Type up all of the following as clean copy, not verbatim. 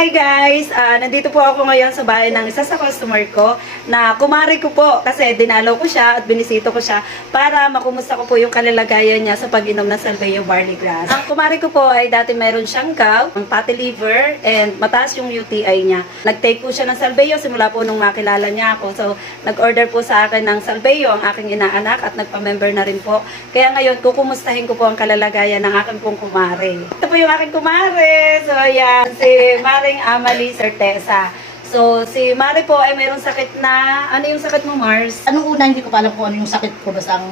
Hi guys! Nandito po ako ngayon sa bahay ng isa sa customer ko na kumari ko po kasi dinalaw ko siya at binisito ko siya para makumusta ko po yung kalalagayan niya sa pag-inom ng Salveyo Barley Grass. Ang kumari ko po ay dati mayroon siyang gout, fatty liver, and mataas yung UTI niya. Nag-take po siya ng Salveyo simula po nung makilala niya ako. So, nag-order po sa akin ng Salveyo ang aking inaanak at nagpa-member na rin po. Kaya ngayon, kukumustahin ko po ang kalalagayan ng aking pong kumari. Ito po yung aking kumari! So, yan. Si Maring Amalie Certeza. So, si Mari po ay mayroong sakit na... Ano yung sakit mo, Mars? Anong una, hindi ko pa alam kung ano yung sakit ko. Basta ang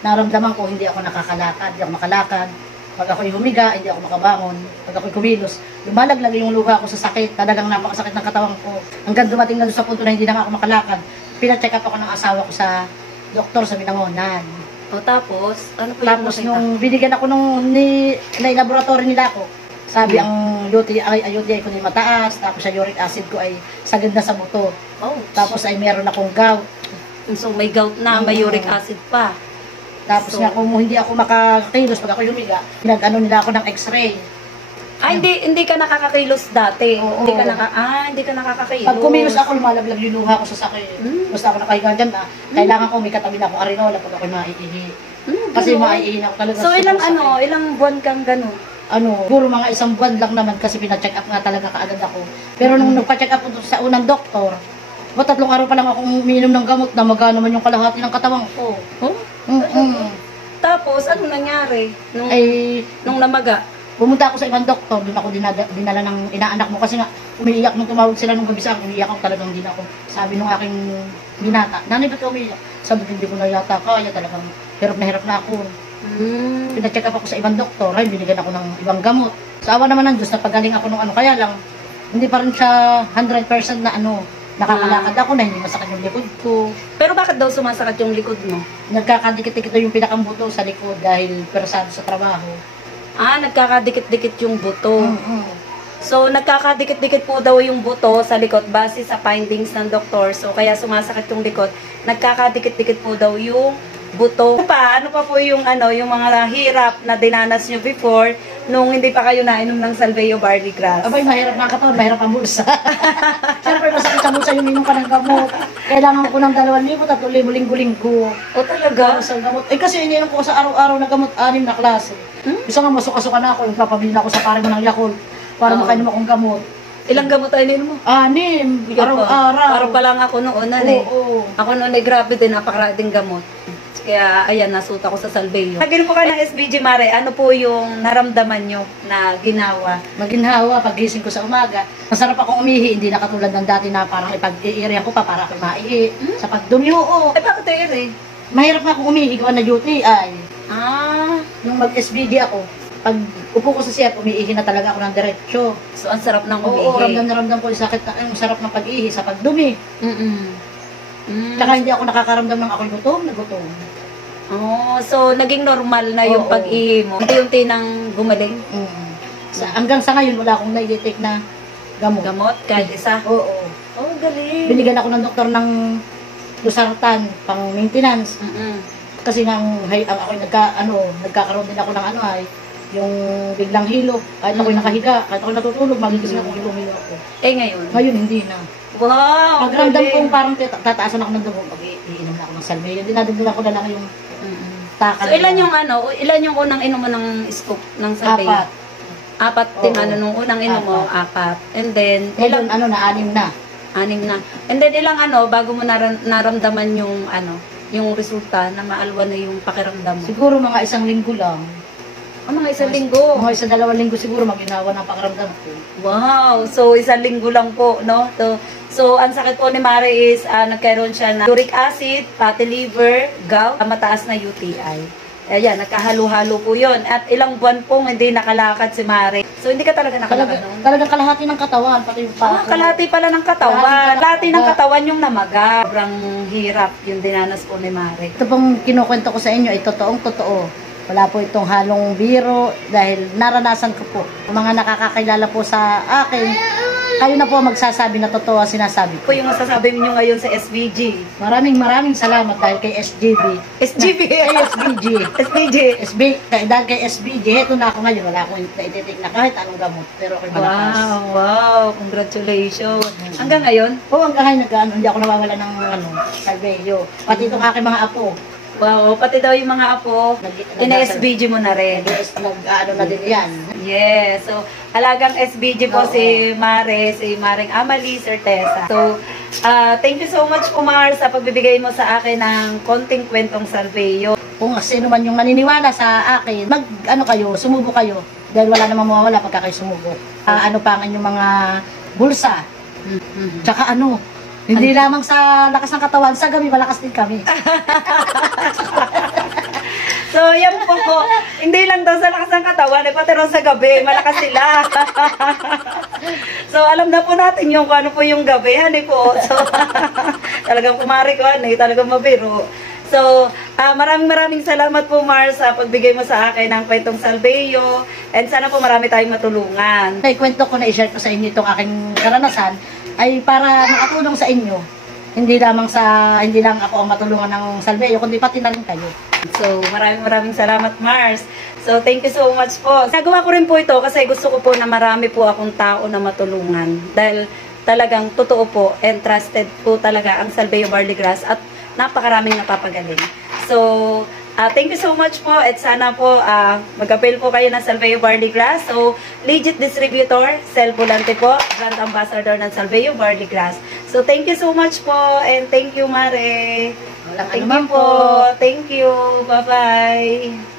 naramdaman ko, hindi ako nakakalakad, hindi ako makalakad. Pag ako'y humiga, hindi ako makabangon. Pag ako'y kumilos, lumalaglag yung luha ko sa sakit. Talagang napakasakit ng katawan ko. Hanggang dumating na doon sa punto na hindi na ako makalakad. Pina-check up ako ng asawa ko sa doktor sa Binangonan. O tapos, ano po Tapos yung nung binigyan ako na laboratory nila ako, sabi ang UTI ko ay mataas, tapos sa uric acid ko ay sagad na sa buto. Oh. Tapos ay meron akong gout. So, may gout na, may uric acid pa. Tapos So, nga kung hindi ako makakilos pag ako humiga, nag-ano nila ako ng x-ray. hindi ka nakakakilos dati. Oo. Hindi ka nakakakilos. Pag kumilos ako, lumalaglag yung luha ko sa sakit. Basta ako nakahiga dyan na, kailangan ko may katabi na akong arinola pag ako'y maiihi. Kasi maiihi ako talaga. So, ilang buwan kang gano'n? Siguro mga isang buwan lang naman kasi pina-check up nga talaga kaagad ako. Pero nung nagpa-check up ko sa unang doktor, 3 araw pa lang akong umiinom ng gamot na magana naman yung kalahati ng katawan ko. Oh? Tapos, ano nangyari? Nung namaga? Pumunta ako sa ibang doktor, doon ako dinala ng inaanak mo kasi nga umiiyak nung tumawag sila nung gabi sa akin, umiiyak ako talagang din ako. Sabi nung aking binata, nanay ba't umiiyak? Sabi ko, hindi ko na yata kaya, talagang hirap na ako. Pina-check up ako sa ibang doktor, ay binigyan ako ng ibang gamot. Sa awa naman ng Diyos, napagaling ako ng kaya lang, hindi pa rin siya 100% na nakakalakad ako na hindi masakit yung likod ko. Pero bakit daw sumasakit yung likod mo? Nagkakadikit-dikit yung pinakambuto sa likod dahil persado sa trabaho. Nagkakadikit-dikit yung buto. So, nagkakadikit-dikit po daw yung buto sa likod base sa findings ng doktor. So, kaya sumasakit yung likod. Nagkakadikit-dikit po daw yung buto. Ano pa po yung yung mga hirap na dinanas nyo before nung hindi pa kayo nainom ng Salveyo Barley Grass? Abay, mahirap na katawan, mahirap ang bulsa. Siyempre, masakit sa bulsa yung inom ka ng gamot. Kailangan ko ng 2,000, 3,000 linggo-linggo. O talaga? Sa gamot. Kasi ininom ko sa araw-araw na gamot, 6 na klase. Isa nga, masuka-suka na ako. Papabili na ako sa pare mo ng Yakult para makainom akong gamot. Ilang gamot tayo ininom mo? 6. Araw-araw. Araw pa lang ako noon. Oo. Ako noon ay grabe din, napakaraming gamot. Kaya, ayan, nasuta ko sa Salveyo. Nagin po ka ng SBG, Mare. Ano po yung naramdaman nyo na ginawa? Maginhawa, pagising ko sa umaga. Masarap akong umihi, hindi na katulad ng dati na parang ipag-i-area ko pa para ako maihi. Sa pagdumi, oo. Bakit ere? Mahirap na akong umihi, gawa na UTI. Nung mag-SBG ako, pag upo ko sa siya, umiihi na talaga ako ng diretsyo. So, ang sarap ng umihi. Oo, ramdam ko yung sakit na, yung sarap ng pag-ihi sa pagdumi. Tsaka hindi ako nakakaramdam ng ako'y gutom. So naging normal na yung pag-ihi mo. Unti-unti nang gumaling. Hanggang sa ngayon, wala akong nai-detect na gamot. Gamot? Kahit isa? Oo. Oh, galing. Binigyan ako ng doktor ng Losartan, pang maintenance. Kasi nang ako'y nagkakaroon din ako ng yung biglang hilo. Kahit ako'y nakahiga, kahit ako'y natutulog, magigising ako, hilo ako. Ngayon? Ngayon, hindi na. Wow! Pagramdam kong parang tataasan ako ng dugo, iinom na ako ng Salveyo. Dinadagdagan ko na lang yung takal. So, ilan yung unang inom mo ng scoop ng Salveyo? 4 din nung unang inom mo, 4. And then, ilang 6 na. 6 na. And then, ilang bago mo naramdaman yung resulta na maalwan na yung pakiramdam mo? Siguro mga 1 linggo lang. Mga 1 linggo? Mga 1-2 linggo siguro maginawa ng pakiramdam ko. Wow! So, 1 linggo lang po, no? So, ang sakit po ni Mare is nagkaroon siya ng uric acid, fatty liver, gout, mataas na UTI. Ayan, nagkahalo-halo po yun. At ilang buwan pong hindi nakalakad si Mare. So, hindi ka talaga nakalakad noon? Talagang kalahati ng katawan, pati yung paa. Kalahati pala ng katawan. Kalahati ng katawan yung namaga. Sobrang hirap yung dinanas po ni Mare. Ito pong kinukwento ko sa inyo ay totoong-totoo. Wala po itong halong biro dahil naranasan ko po. Mga nakakakilala po sa akin, kayo na po magsasabi na totoo ang sinasabi ko. Yung masasabi niyo ngayon sa SBG. Maraming salamat dahil kay SGB. SGB? Kay SBG. Dahil kay SBG, heto na ako ngayon. Wala akong na-detect na kahit anong gamot. Pero ako'y malakas. Wow! congratulations. Hanggang ngayon? Oo, hanggang ngayon nag-ano, hindi ako nawawala ng salveyo. Pati itong aking mga apo. Wow, pati daw yung mga apo, ina-SBG mo na rin. Nag-ano na din yan. Yes, so alagang SBG po Oo. si Mare, si Maring Amalie, Sir Tessa. So, thank you so much po Mar sa pagbibigay mo sa akin ng konting kwentong salveyo. Kung sino man yung naniniwala sa akin, ano kayo, sumubo kayo. Dahil wala namang mawawala pagka kayo sumubo. Ano pa ang inyong mga bulsa. Tsaka hindi lamang sa lakas ng katawan, sa gabi malakas din kami. So, yan po. Hindi lang daw sa lakas ng katawan, pati rin sa gabi, malakas sila. So, alam na po natin yung kung ano po yung gabi, po. So, talagang kumari ko, talagang mabiro. So, maraming salamat po, Mars, sa pagbigay mo sa akin ng kwentong salveyo. And sana po marami tayong matulungan. Kwento ko na i-share ko sa inyo itong aking karanasan ay para makatulong sa inyo. Hindi lang ako ang matulungan ng salveyo, kundi pati na rin kayo. So, maraming salamat, Mars. So, thank you so much po. Nagawa ko rin po ito kasi gusto ko po na marami po akong tao na matulungan. Dahil talagang totoo po and trusted po talaga ang Salveyo Barley Grass at napakaraming napapagaling. So, thank you so much po at sana po mag-avail po kayo ng Salveyo Barley Grass. So, legit distributor, Sel Volante po, brand ambassador ng Salveyo Barley Grass. So, thank you so much po and thank you, Mare. Walang Thank anuman you po. Thank you. Bye-bye.